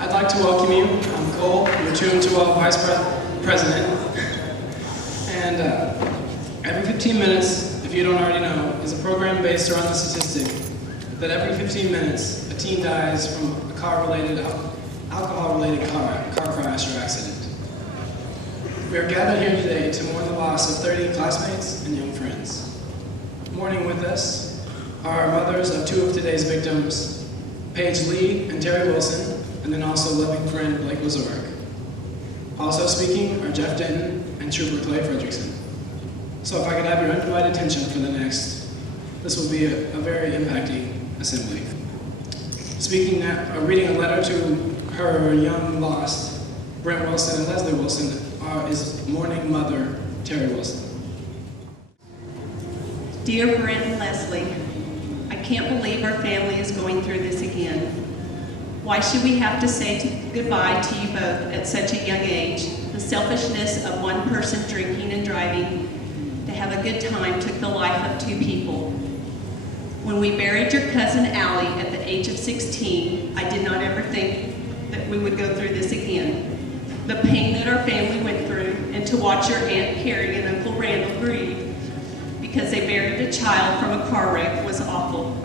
I'd like to welcome you. I'm Cole, your 2M2L Vice President. And every 15 minutes, if you don't already know, is a program based around the statistic that every 15 minutes, a teen dies from a alcohol-related car crash or accident. We are gathered here today to mourn the loss of 30 classmates and young friends. Mourning with us are mothers of two of today's victims, Paige Lee and Terry Wilson, and then also loving friend Blake Wazorek. Also speaking are Jeff Denton and Trooper Clay Fredrickson. So if I could have your undivided attention for the next, this will be a very impacting assembly. Speaking now, reading a letter to her young lost, Brent Wilson and Leslie Wilson, is mourning mother, Terry Wilson. Dear Brent and Leslie, I can't believe our family is going through this again. Why should we have to say goodbye to you both at such a young age? The selfishness of one person drinking and driving to have a good time took the life of two people. When we buried your cousin Allie at the age of 16, I did not ever think that we would go through this again. The pain that our family went through, and to watch your Aunt Carrie and Uncle Randall grieve because they buried a child from a car wreck was awful.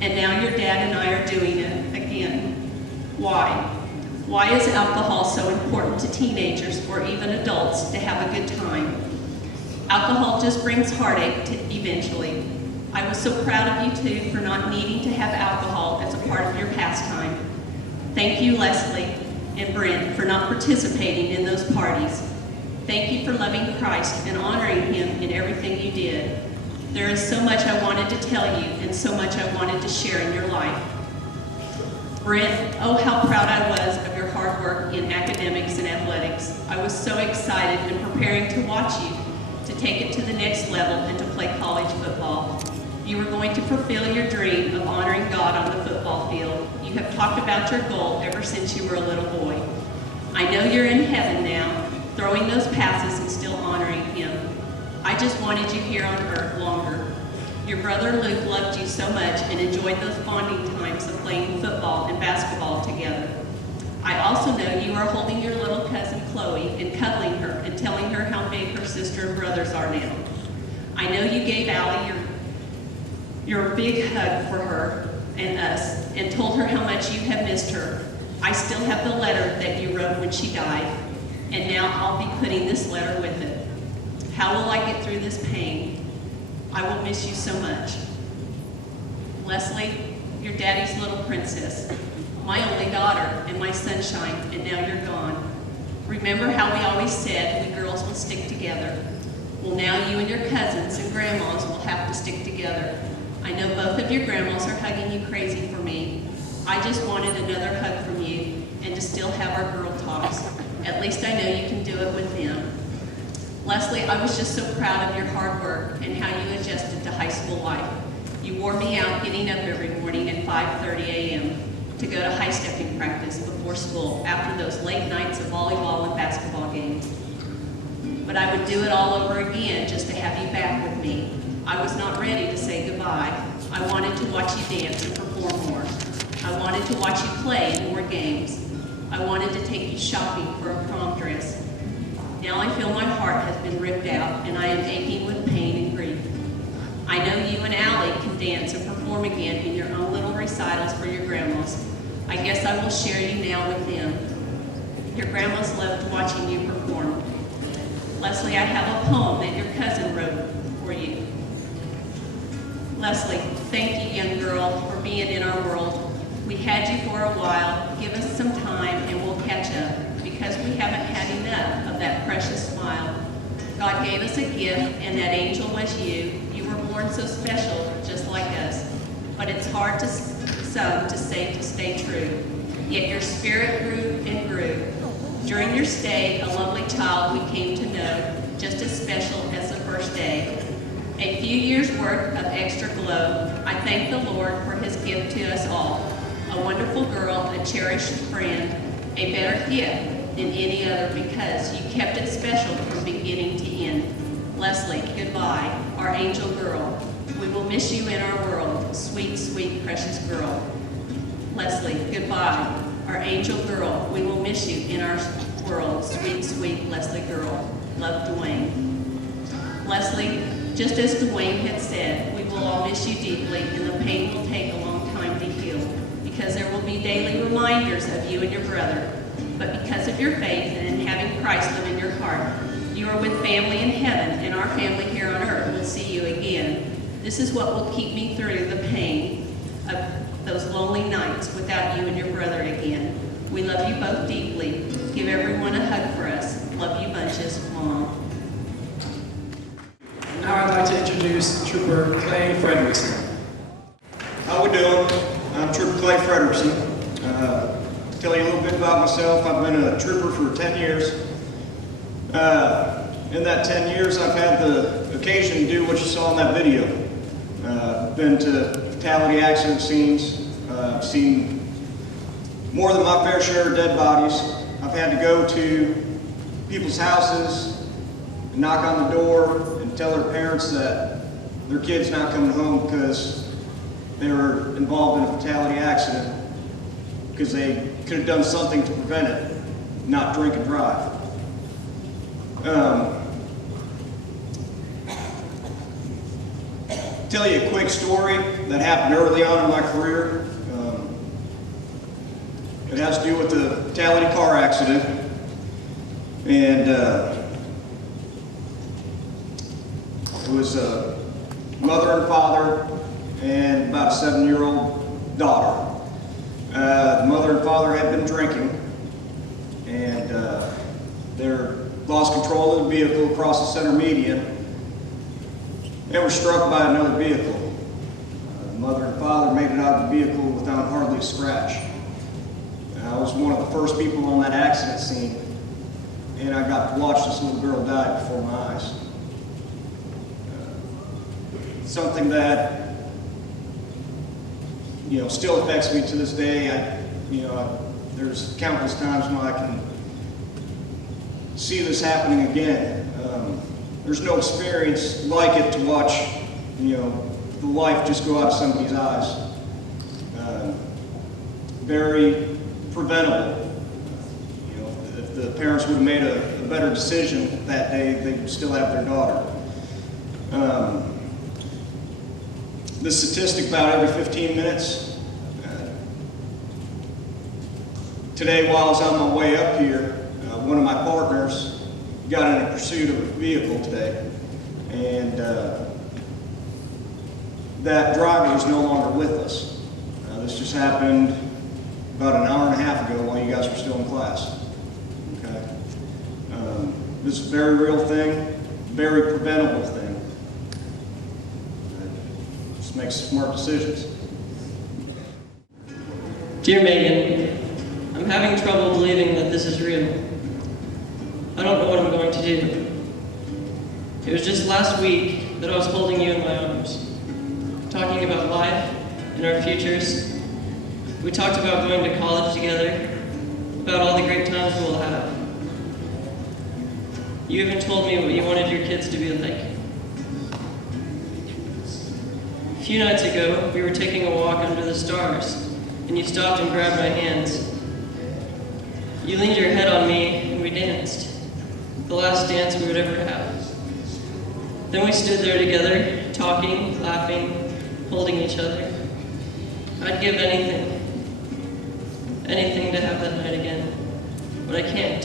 And now your dad and I are doing it again. Why? Why is alcohol so important to teenagers or even adults to have a good time? Alcohol just brings heartache eventually. I was so proud of you two for not needing to have alcohol as a part of your pastime. Thank you, Leslie and Brent, for not participating in those parties. Thank you for loving Christ and honoring Him in everything you did. There is so much I wanted to tell you and so much I wanted to share in your life. Brent, oh how proud I was of your hard work in academics and athletics. I was so excited and preparing to watch you to take it to the next level and to play college football. You were going to fulfill your dream of honoring God on the football field. You have talked about your goal ever since you were a little boy. I know you're in heaven now, throwing those passes and still honoring Him. I just wanted you here on earth longer. Your brother Luke loved you so much and enjoyed those bonding times of playing football and basketball together. I also know you are holding your little cousin Chloe and cuddling her and telling her how big her sister and brothers are now. I know you gave Allie your big hug for her and us and told her how much you have missed her. I still have the letter that you wrote when she died, and now I'll be putting this letter with it. How will I get through this pain? I will miss you so much. Leslie, your daddy's little princess, my only daughter and my sunshine, and now you're gone. Remember how we always said we girls will stick together? Well, now you and your cousins and grandmas will have to stick together. I know both of your grandmas are hugging you crazy for me. I just wanted another hug from you and to still have our girl talks. At least I know you can do it with them. Leslie, I was just so proud of your hard work and how you adjusted to high school life. You wore me out getting up every morning at 5:30 a.m. to go to high stepping practice before school after those late nights of volleyball and basketball games. But I would do it all over again just to have you back with me. I was not ready to say goodbye. I wanted to watch you dance and perform more. I wanted to watch you play in more games. I wanted to take you shopping for a prom dress. Now I feel my heart has been ripped out and I am aching with pain and grief. I know you and Allie can dance and perform again in your own little recitals for your grandmas. I guess I will share you now with them. Your grandmas loved watching you perform. Leslie, I have a poem that your cousin wrote for you. Leslie, thank you, young girl, for being in our world. We had you for a while. Give us some time and we'll catch up because we haven't had enough of that precious smile. God gave us a gift and that angel was you. You were born so special, just like us. But it's hard to some to say to stay true. Yet your spirit grew and grew. During your stay, a lovely child we came to know, just as special as the first day. A few years' worth of extra glow. I thank the Lord for His gift to us all. A wonderful girl, a cherished friend, a better gift than any other because you kept it special from beginning to end. Leslie, goodbye, our angel girl. We will miss you in our world, sweet, sweet, precious girl. Leslie, goodbye, our angel girl. We will miss you in our world, sweet, sweet Leslie girl. Love, Dwayne. Leslie, just as Dwayne had said, we will all miss you deeply, and the pain will take a long time to heal, because there will be daily reminders of you and your brother. But because of your faith and in having Christ live in your heart, you are with family in heaven, and our family here on earth will see you again. This is what will keep me through the pain of those lonely nights without you and your brother again. We love you both deeply. Give everyone a hug for us. Love you bunches, Mom. Now I'd like to introduce Trooper Clay Frederickson. How we doing? I'm Trooper Clay Frederickson. Tell you a little bit about myself. I've been a trooper for 10 years. In that 10 years, I've had the occasion to do what you saw in that video. Been to fatality accident scenes. I've seen more than my fair share of dead bodies. I've had to go to people's houses, and knock on the door, and tell their parents that their kid's not coming home because they were involved in a fatality accident, because they could have done something to prevent it, not drink and drive. Tell you a quick story that happened early on in my career. It has to do with the fatality car accident, and it was a mother and father and about a 7-year-old daughter. The mother and father had been drinking, and they lost control of the vehicle across the center median and were struck by another vehicle. The mother and father made it out of the vehicle without hardly a scratch. I was one of the first people on that accident scene, and I got to watch this little girl die before my eyes. Something that still affects me to this day. There's countless times when I can see this happening again. There's no experience like it to watch, the life just go out of somebody's eyes. Very preventable. If the parents would have made a better decision that day, they'd still have their daughter. The statistic about every 15 minutes. Today, while I was on my way up here, one of my partners got in a pursuit of a vehicle today, and that driver is no longer with us. This just happened about an hour and a half ago while you guys were still in class. Okay. This is a very real thing, very preventable thing. Just make smart decisions. Dear Megan, I'm having trouble believing that this is real. I don't know what I'm going to do. It was just last week that I was holding you in my arms, talking about life and our futures. We talked about going to college together, about all the great times we'll have. You even told me what you wanted your kids to be like. A few nights ago, we were taking a walk under the stars, and you stopped and grabbed my hands. You leaned your head on me, and we danced. The last dance we would ever have. Then we stood there together, talking, laughing, holding each other. I'd give anything to have that night again, but I can't.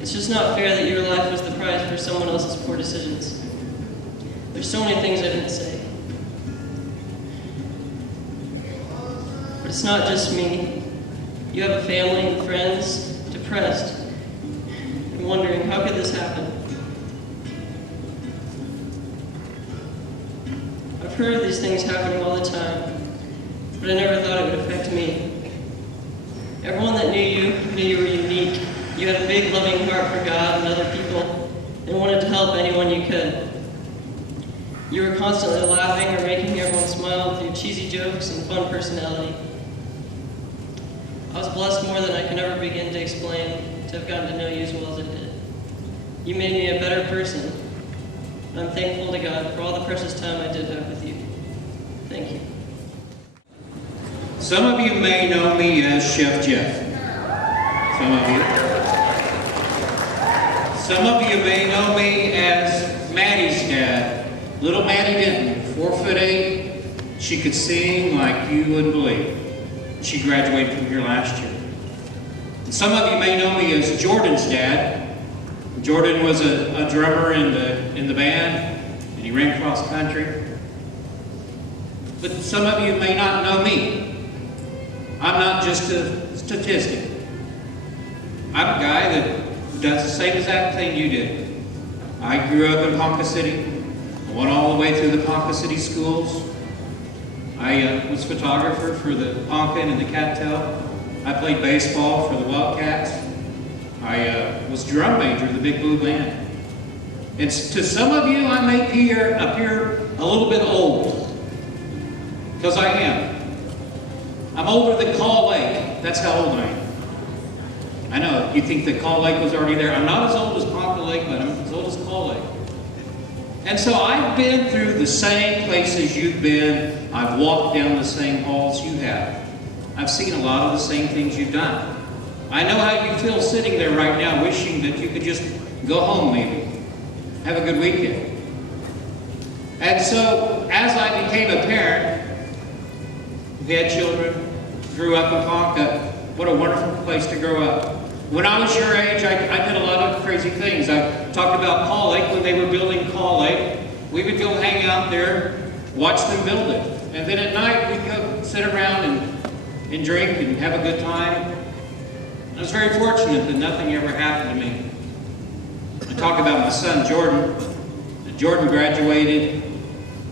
It's just not fair that your life was the prize for someone else's poor decisions. There's so many things I didn't say. But it's not just me. You have a family and friends, depressed, and wondering, how could this happen? I've heard of these things happening all the time, but I never thought it would affect me. Everyone that knew you were unique. You had a big, loving heart for God and other people, and wanted to help anyone you could. You were constantly laughing or making everyone smile with your cheesy jokes and fun personality. I was blessed more than I can ever begin to explain to have gotten to know you as well as I did. You made me a better person, and I'm thankful to God for all the precious time I did have with you. Thank you. Some of you may know me as Chef Jeff. come over. Some of you may know me as Maddie's dad. Little Maddie Denton, 4'8". She could sing like you wouldn't believe. She graduated from here last year. And some of you may know me as Jordan's dad. Jordan was a drummer in the band, and he ran cross country. But some of you may not know me. I'm not just a statistic. I'm a guy that does the same exact thing you did. I grew up in Ponca City. I went all the way through the Ponca City schools. I was photographer for the Ponca and the Cattail. I played baseball for the Wildcats. I was drum major of the Big Blue Band. And to some of you, I may appear a little bit old, because I am. I'm older than Call Lake. That's how old I am. I know, you think that Call Lake was already there. I'm not as old as Ponca Lake, but I'm as old as Call Lake. And so I've been through the same places you've been. I've walked down the same halls you have. I've seen a lot of the same things you've done. I know how you feel sitting there right now, wishing that you could just go home maybe. Have a good weekend. And so, as I became a parent, we had children, grew up in Ponca. What a wonderful place to grow up. When I was your age, I did a lot of crazy things. I talked about Call Lake. When they were building Call Lake, we would go hang out there, watch them build it. And then at night, we'd go sit around and drink and have a good time. I was very fortunate that nothing ever happened to me. I talk about my son, Jordan. Jordan graduated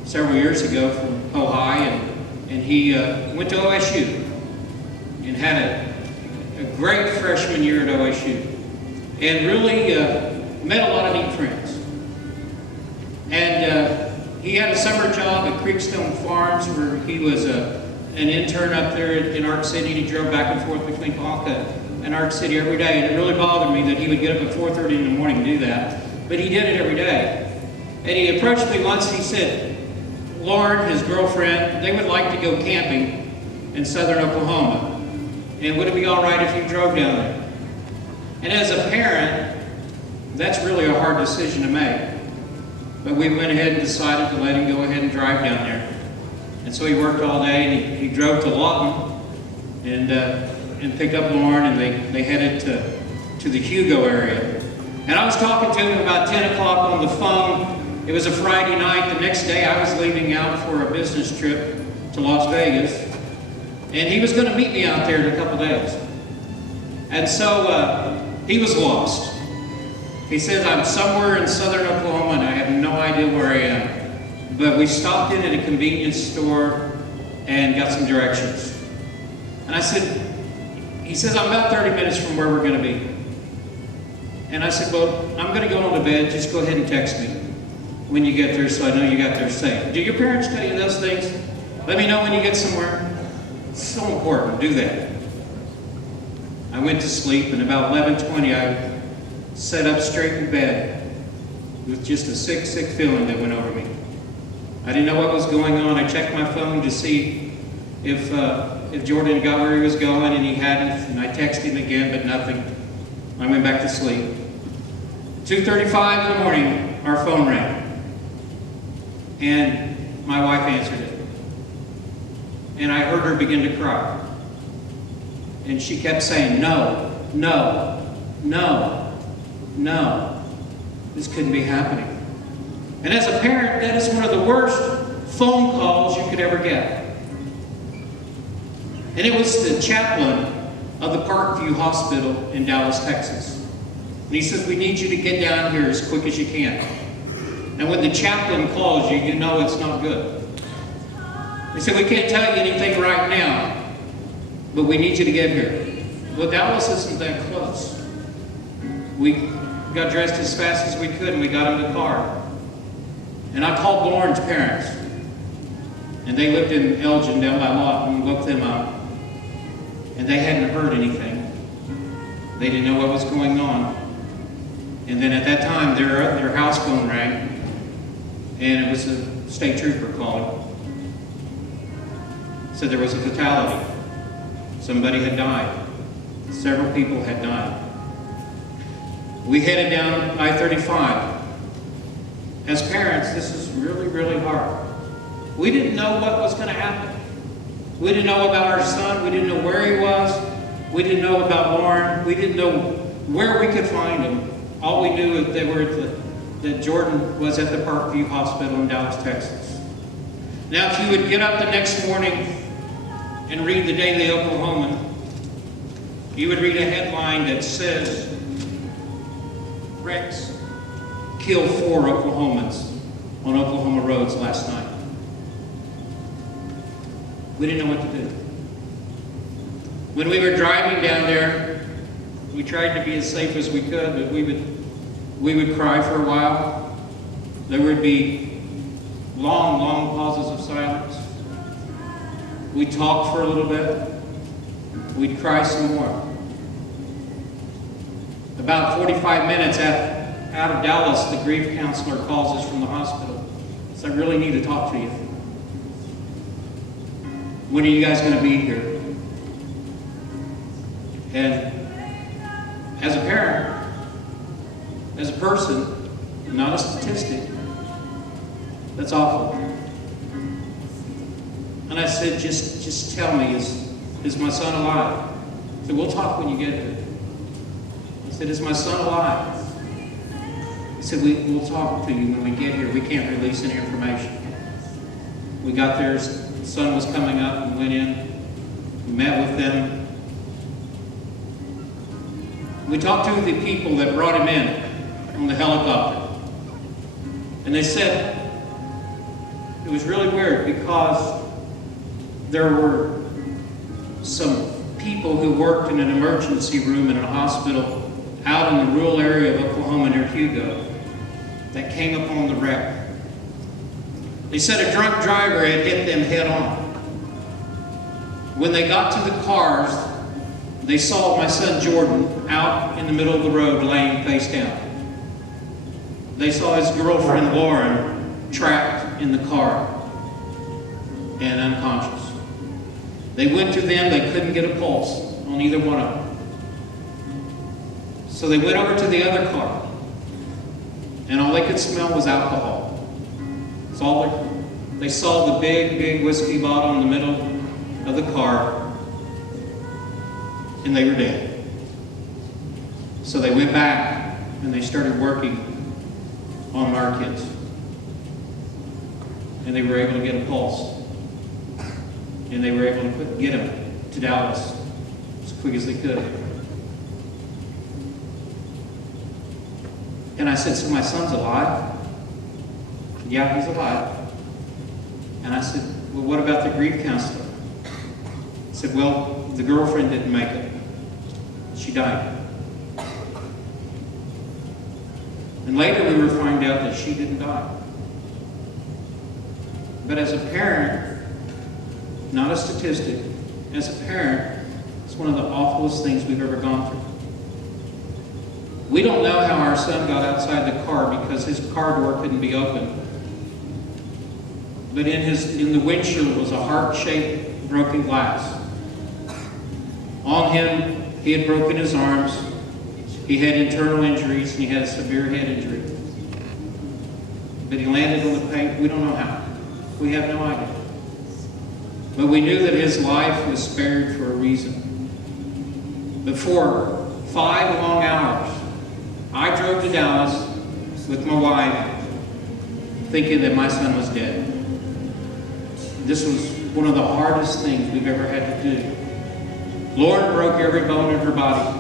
several years ago from PoHi, and he went to OSU and had a great freshman year at OSU, and really met a lot of neat friends. And he had a summer job at Creekstone Farms, where he was an intern up there in Ark City, and he drove back and forth between Ponca and Ark City every day. And it really bothered me that he would get up at 4:30 in the morning and do that, but he did it every day. And he approached me once. He said, Lauren, his girlfriend, they would like to go camping in southern Oklahoma. And would it be all right if you drove down there? And as a parent, that's really a hard decision to make. But we went ahead and decided to let him go ahead and drive down there. And so he worked all day, and he drove to Lawton and picked up Lauren, and they headed to the Hugo area. And I was talking to him about 10 o'clock on the phone. It was a Friday night. The next day I was leaving out for a business trip to Las Vegas. And he was going to meet me out there in a couple days. And so he was lost. He says, I'm somewhere in southern Oklahoma and I have no idea where I am. But we stopped in at a convenience store and got some directions. And I said, he says, I'm about 30 minutes from where we're going to be. And I said, well, I'm going to go on to bed. Just go ahead and text me when you get there so I know you got there safe. Do your parents tell you those things? Let me know when you get somewhere. It's so important. Do that. I went to sleep, and about 11:20, I sat up straight in bed with just a sick, sick feeling that went over me. I didn't know what was going on. I checked my phone to see if Jordan got where he was going, and he hadn't. And I texted him again, but nothing. I went back to sleep. 2:35 in the morning, our phone rang. And my wife answered it. And I heard her begin to cry. And she kept saying, no, no, no, no. This couldn't be happening. And as a parent, that is one of the worst phone calls you could ever get. And it was the chaplain of the Parkview Hospital in Dallas, Texas. And he says, we need you to get down here as quick as you can. And when the chaplain calls you, you know it's not good. They said, we can't tell you anything right now, but we need you to get here. Well, Dallas isn't that close. We got dressed as fast as we could, and we got in the car. And I called Lauren's parents. And they lived in Elgin down by Lawton, and looked them up. And they hadn't heard anything. They didn't know what was going on. And then at that time, their house phone rang. And it was a state trooper calling. Said there was a fatality. Somebody had died. several people had died. We headed down I-35. As parents, this is really, really hard. We didn't know what was going to happen. We didn't know about our son. We didn't know where he was. We didn't know about Lauren. We didn't know where we could find him. All we knew is that Jordan was at the Parkview Hospital in Dallas, Texas. Now, if you would get up the next morning and read the Daily Oklahoman, you would read a headline that says, "Rex killed 4 Oklahomans on Oklahoma roads last night." We didn't know what to do. When we were driving down there, we tried to be as safe as we could, but we would cry for a while. There would be long, long pauses of silence. We'd talk for a little bit. We'd cry some more. About 45 minutes out of Dallas, the grief counselor calls us from the hospital. Says, "I really need to talk to you. When are you guys going to be here?" And as a parent, as a person, not a statistic, that's awful. And I said, just tell me, is my son alive? He said, "We'll talk when you get here." I said, "Is my son alive?" He said, "We'll talk to you when we get here. We can't release any information." We got there, his son was coming up, and went in, we met with them. We talked to the people that brought him in on the helicopter. And they said it was really weird because there were some people who worked in an emergency room in a hospital out in the rural area of Oklahoma near Hugo that came upon the wreck. They said a drunk driver had hit them head on. When they got to the cars, they saw my son Jordan out in the middle of the road laying face down. They saw his girlfriend Lauren trapped in the car and unconscious. They went to them, they couldn't get a pulse on either one of them. So they went over to the other car, and all they could smell was alcohol. That's all they saw, the big whiskey bottle in the middle of the car, and they were dead. So they went back and they started working on our kids. And they were able to get a pulse. And they were able to get them to Dallas as quick as they could. And I said, "So my son's alive?" "Yeah, he's alive." And I said, "Well, what about the grief counselor?" He said, "Well, the girlfriend didn't make it. She died." And later we would find out that she didn't die. But as a parent, not a statistic, as a parent, it's one of the awfulest things we've ever gone through. We don't know how our son got outside the car because his car door couldn't be opened. But in the windshield was a heart-shaped broken glass. On him, he had broken his arms, he had internal injuries, and he had a severe head injury. But he landed on the paint, we don't know how. We have no idea. But we knew that his life was spared for a reason. But for 5 long hours, I drove to Dallas with my wife, thinking that my son was dead. This was one of the hardest things we've ever had to do. Lauren broke every bone in her body.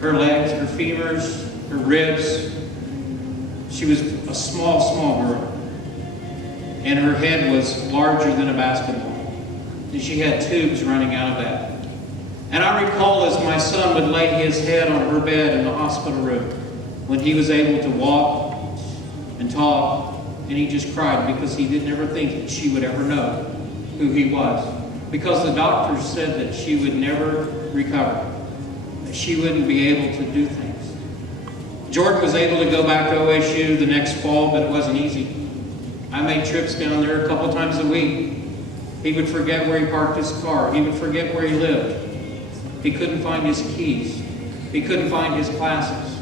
Her legs, her femurs, her ribs. She was a small girl. And her head was larger than a basketball. And she had tubes running out of that. And I recall as my son would lay his head on her bed in the hospital room, when he was able to walk and talk, and he just cried because he did never think that she would ever know who he was. Because the doctors said that she would never recover, that she wouldn't be able to do things. Jordan was able to go back to OSU the next fall, but it wasn't easy. I made trips down there a couple times a week. He would forget where he parked his car. He would forget where he lived. He couldn't find his keys. He couldn't find his classes.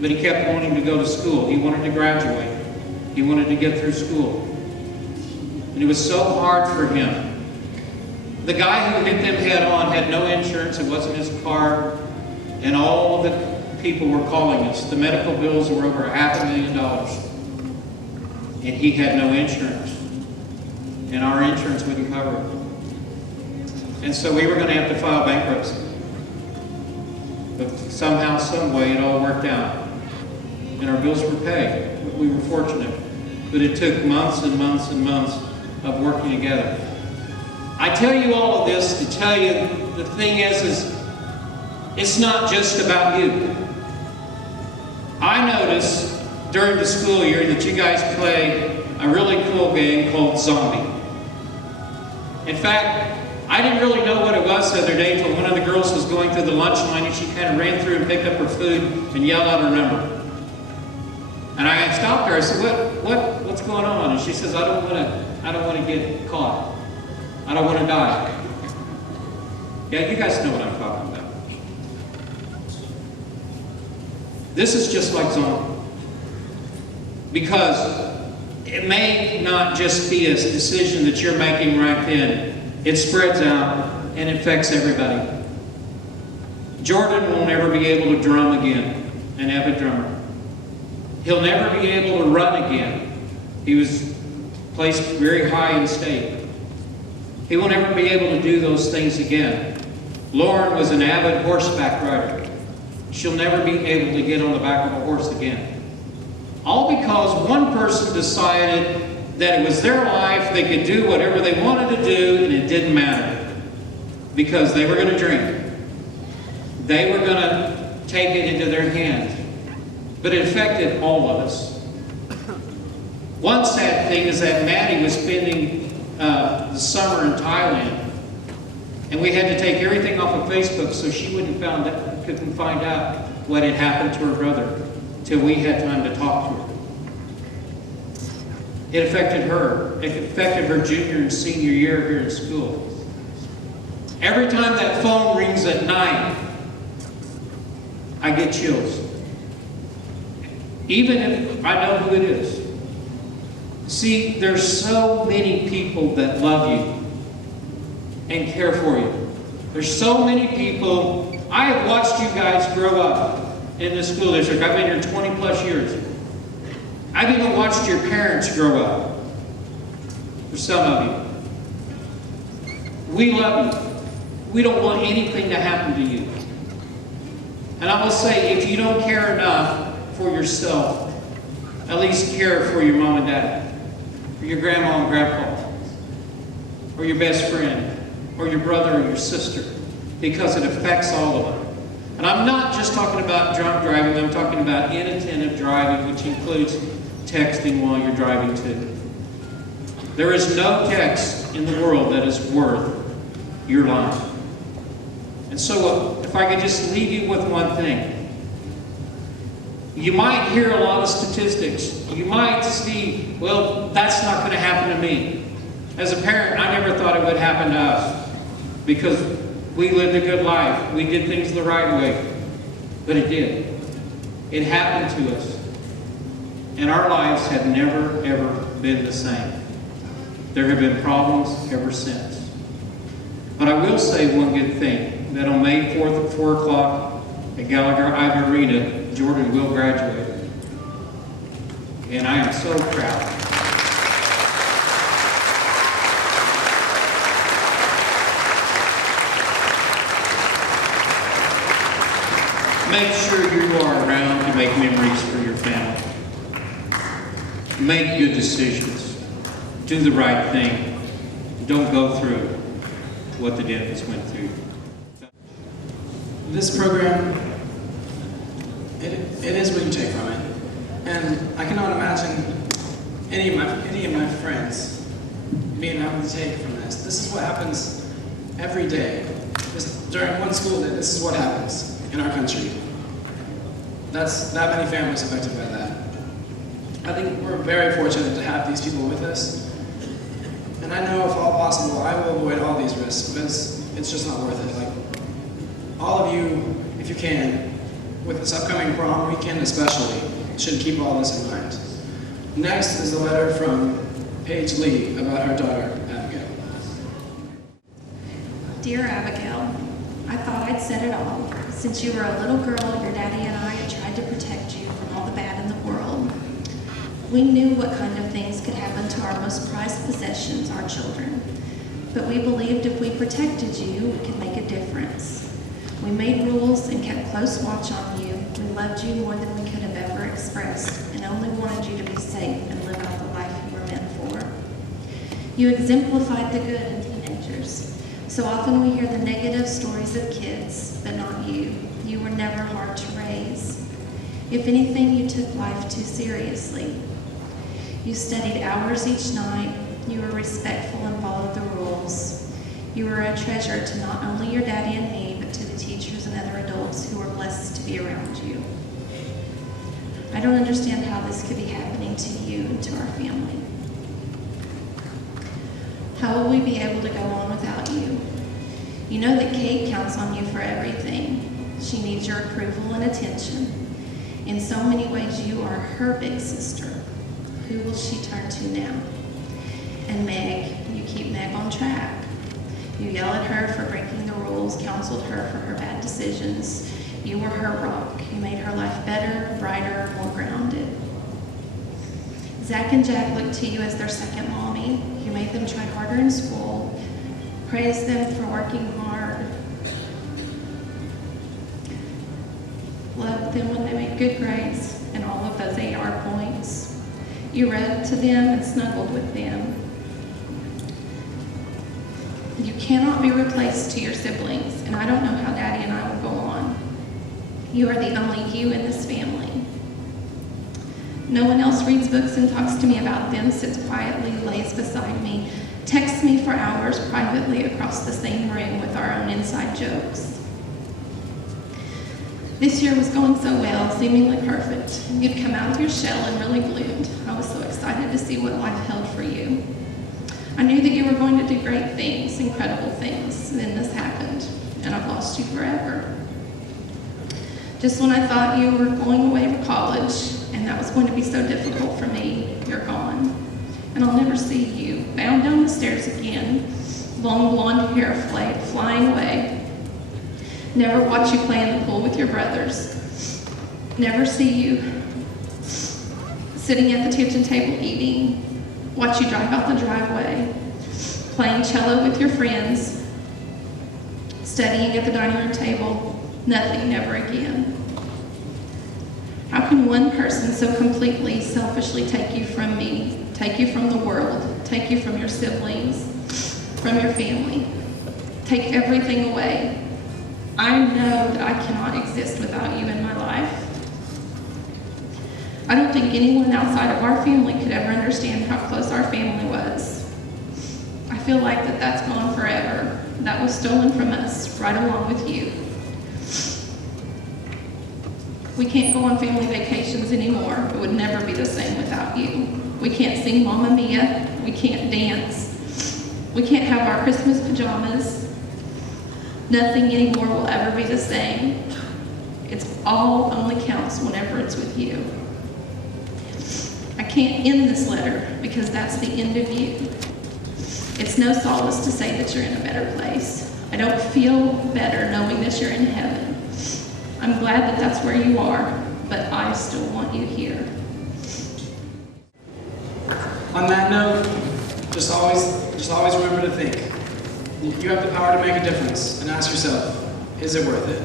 But he kept wanting to go to school. He wanted to graduate. He wanted to get through school. And it was so hard for him. The guy who hit them head on had no insurance. It wasn't his car. And all the people were calling us. The medical bills were over $500,000. And he had no insurance. And our insurance wouldn't cover it. And so we were going to have to file bankruptcy. But somehow, some way, it all worked out. And our bills were paid. We were fortunate. But it took months and months and months of working together. I tell you all of this to tell you the thing is it's not just about you. I noticed during the school year that you guys play a really cool game called Zombie. In fact, I didn't really know what it was the other day until one of the girls was going through the lunch line and she kind of ran through and picked up her food and yelled out her number. And I stopped her. I said, what's going on? And she says, I don't want to get caught. I don't want to die. Yeah, you guys know what I'm talking about. This is just like Zombie. Because it may not just be a decision that you're making right then. It spreads out and affects everybody. Jordan will never be able to drum again, an avid drummer. He'll never be able to run again. He was placed very high in state. He will never be able to do those things again. Lauren was an avid horseback rider. She'll never be able to get on the back of a horse again. All because one person decided that it was their life, they could do whatever they wanted to do, and it didn't matter. Because they were going to drink. They were going to take it into their hands. But it affected all of us. One sad thing is that Maddie was spending the summer in Thailand. And we had to take everything off of Facebook so she couldn't find out what had happened to her brother till we had time to talk to her. It affected her. It affected her junior and senior year here in school. Every time that phone rings at night, I get chills. Even if I know who it is. See, there's so many people that love you and care for you. There's so many people. I have watched you guys grow up in the school district. I've been here 20 plus years. I've even watched your parents grow up. For some of you. We love you. We don't want anything to happen to you. And I will say, if you don't care enough for yourself, at least care for your mom and dad, or your grandma and grandpa, or your best friend, or your brother or your sister, because it affects all of them. And I'm not just talking about drunk driving, I'm talking about inattentive driving, which includes texting while you're driving too. There is no text in the world that is worth your life. And so if I could just leave you with one thing. You might hear a lot of statistics. You might see, well, that's not going to happen to me. As a parent, I never thought it would happen to us because we lived a good life. We did things the right way. But it did. It happened to us. And our lives have never, ever been the same. There have been problems ever since. But I will say one good thing, that on May 4th at 4 o'clock at Gallagher Ivy Arena, Jordan will graduate. And I am so proud. Make sure you are around to make memories for your family. Make good decisions. Do the right thing. Don't go through what the Dennis went through. This program, it is what you take from it. And I cannot imagine any of my friends being able to take from this. This is what happens every day. During one school day, this is what happens in our country. That's that many families affected by that. I think we're very fortunate to have these people with us. And I know if all possible, I will avoid all these risks because it's just not worth it. Like all of you, if you can, with this upcoming prom weekend especially, should keep all this in mind. Next is a letter from Paige Lee about her daughter, Abigail. Dear Abigail, I thought I'd said it all. Since you were a little girl, your daddy and I had tried to protect you from all the bad in the world. We knew what kind of things could happen to our most prized possessions, our children. But we believed if we protected you, we could make a difference. We made rules and kept close watch on you. We loved you more than we could have ever expressed and only wanted you to be safe and live out the life you were meant for. You exemplified the good in teenagers. So often we hear the negative stories of kids, but not you. You were never hard to raise. If anything, you took life too seriously. You studied hours each night. You were respectful and followed the rules. You were a treasure to not only your daddy and me, but to the teachers and other adults who were blessed to be around you. I don't understand how this could be happening to you and to our family. How will we be able to go on without you? You know that Kate counts on you for everything. She needs your approval and attention. In so many ways, you are her big sister. Who will she turn to now? And Meg, you keep Meg on track. You yell at her for breaking the rules, counseled her for her bad decisions. You were her rock. You made her life better, brighter, more grounded. Zach and Jack looked to you as their second mommy. You made them try harder in school, praised them for working hard, loved them when they made good grades and all of those AR points. You read to them and snuggled with them. You cannot be replaced to your siblings, and I don't know how Daddy and I will go on. You are the only you in this family. No one else reads books and talks to me about them, sits quietly, lays beside me, texts me for hours privately across the same room with our own inside jokes. This year was going so well, seemingly perfect. You'd come out of your shell and really bloomed. I was so excited to see what life held for you. I knew that you were going to do great things, incredible things. Then this happened, and I've lost you forever. Just when I thought you were going away for college, and that was going to be so difficult for me, you're gone. And I'll never see you, bound down the stairs again, long blonde hair flying away. Never watch you play in the pool with your brothers. Never see you sitting at the kitchen table eating. Watch you drive out the driveway, playing cello with your friends, studying at the dining room table. Nothing, never again. How can one person so completely, selfishly take you from me, take you from the world, take you from your siblings, from your family, take everything away? I know that I cannot exist without you in my life. I don't think anyone outside of our family could ever understand how close our family was. I feel like that's gone forever. That was stolen from us, right along with you. We can't go on family vacations anymore. It would never be the same without you. We can't sing Mamma Mia. We can't dance. We can't have our Christmas pajamas. Nothing anymore will ever be the same. It's all only counts whenever it's with you. I can't end this letter because that's the end of you. It's no solace to say that you're in a better place. I don't feel better knowing that you're in heaven. I'm glad that that's where you are, but I still want you here. On that note, just always remember to think. You have the power to make a difference, and ask yourself, is it worth it?